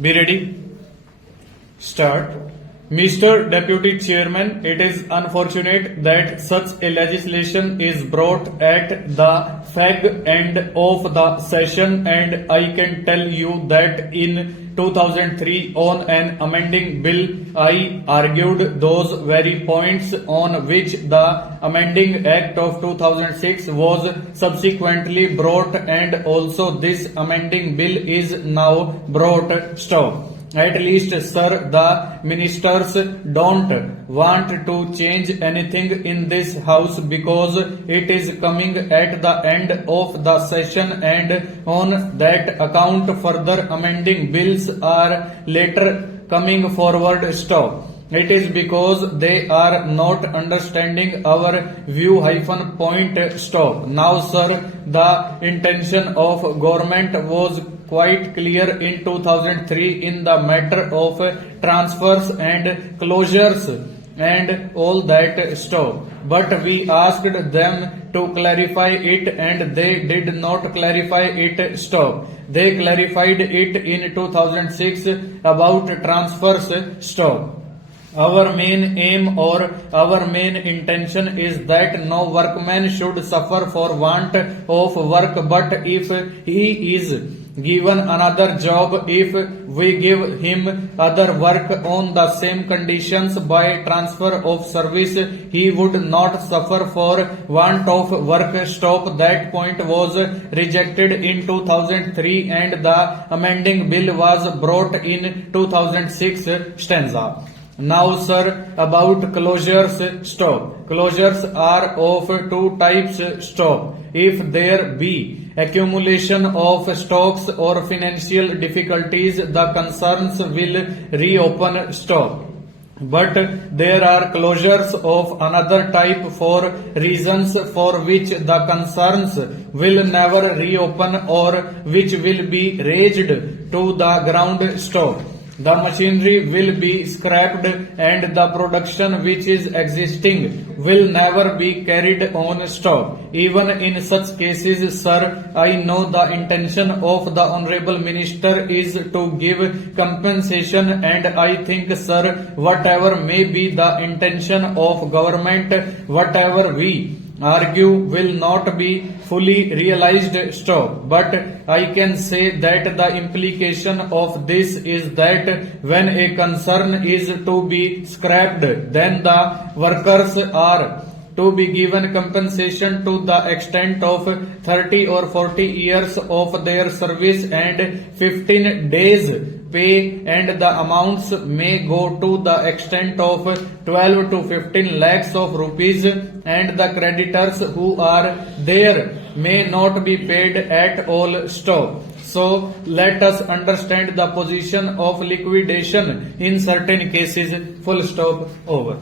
Be ready. Start. Mr. Deputy Chairman, it is unfortunate that such a legislation is brought at the fag end of the session, and I can tell you that in 2003 on an amending bill, I argued those very points on which the amending act of 2006 was subsequently brought, and also this amending bill is now brought. Stop. At least, sir, the ministers don't want to change anything in this house because it is coming at the end of the session, and on that account further amending bills are later coming forward. Stop. It is because they are not understanding our view point. Stop. Now, sir, the intention of government was quite clear in 2003 in the matter of transfers and closures and all that stuff. But we asked them to clarify it, and they did not clarify it. Stop. They clarified it in 2006 about transfers. Stop. Our main aim or our main intention is that no workman should suffer for want of work, but if he is given another job, if we give him other work on the same conditions by transfer of service, he would not suffer for want of work. Stop. That point was rejected in 2003 and the amending bill was brought in 2006. Stanza. Now, sir, about closures. Stop. Closures are of two types. Stop. If there be accumulation of stocks or financial difficulties, the concerns will reopen. Stop. But there are closures of another type for reasons for which the concerns will never reopen or which will be raised to the ground. Stop. The machinery will be scrapped and the production which is existing will never be carried on. Stop. Even in such cases, sir, I know the intention of the Honorable Minister is to give compensation, and I think, sir, whatever may be the intention of government, whatever we argue will not be fully realized. Stop. But I can say that the implication of this is that when a concern is to be scrapped, then the workers are to be given compensation to the extent of 30 or 40 years of their service and 15 days pay, and the amounts may go to the extent of 12 to 15 lakhs of rupees, and the creditors who are there may not be paid at all. Stop. So let us understand the position of liquidation in certain cases. Full stop. Over.